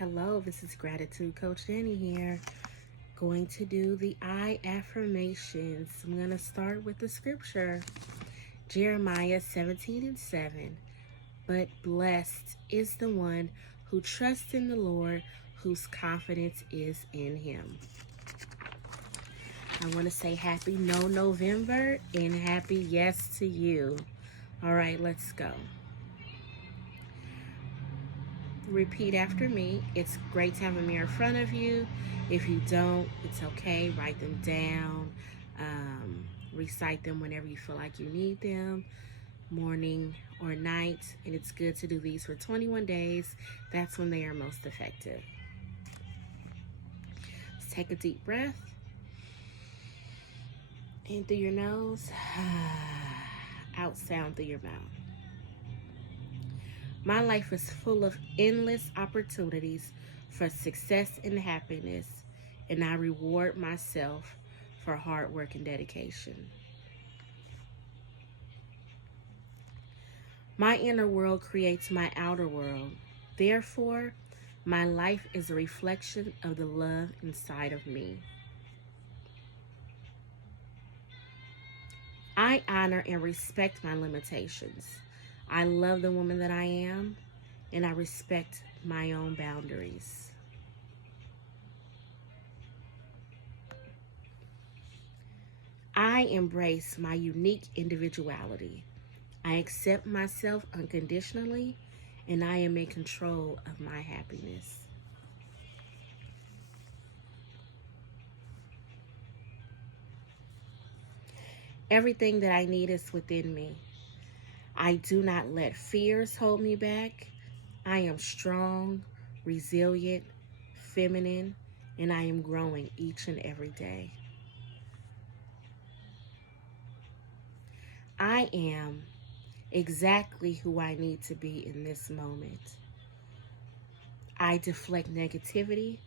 Hello, this is Gratitude Coach Danny here. Going to do the I affirmations. I'm going to start with the scripture. Jeremiah 17:7. But blessed is the one who trusts in the Lord, whose confidence is in him. I want to say happy no November and happy yes to you. All right, let's go. Repeat after me. It's great to have a mirror in front of you. If you don't, it's okay. Write them down. Recite them whenever you feel like you need them, morning or night. And it's good to do these for 21 days. That's when they are most effective. Let's take a deep breath. In through your nose. Out sound through your mouth. My life is full of endless opportunities for success and happiness, and I reward myself for hard work and dedication. My inner world creates my outer world. Therefore, my life is a reflection of the love inside of me. I honor and respect my limitations. I love the woman that I am, and I respect my own boundaries. I embrace my unique individuality. I accept myself unconditionally, and I am in control of my happiness. Everything that I need is within me. I do not let fears hold me back. I am strong, resilient, feminine, and I am growing each and every day. I am exactly who I need to be in this moment. I deflect negativity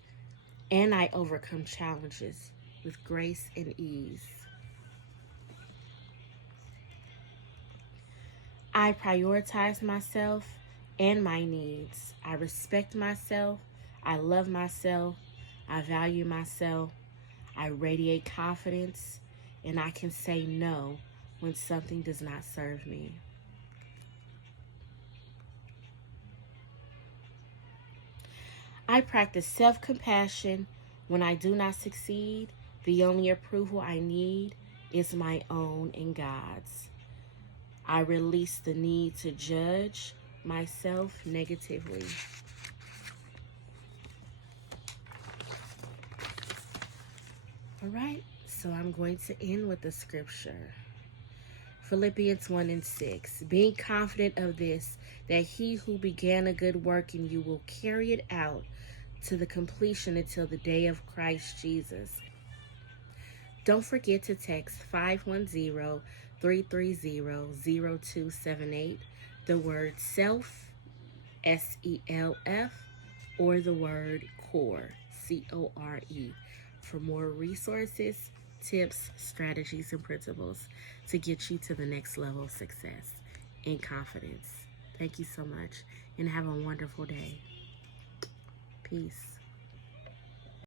and I overcome challenges with grace and ease. I prioritize myself and my needs. I respect myself. I love myself. I value myself. I radiate confidence, and I can say no when something does not serve me. I practice self-compassion when I do not succeed. The only approval I need is my own and God's. I release the need to judge myself negatively. All right, so I'm going to end with the scripture. Philippians 1:6. Being confident of this, that he who began a good work in you will carry it out to the completion until the day of Christ Jesus. Don't forget to text 510-330-0278, the word self, SELF, or the word CORE, CORE, for more resources, tips, strategies, and principles to get you to the next level of success and confidence. Thank you so much, and have a wonderful day. Peace.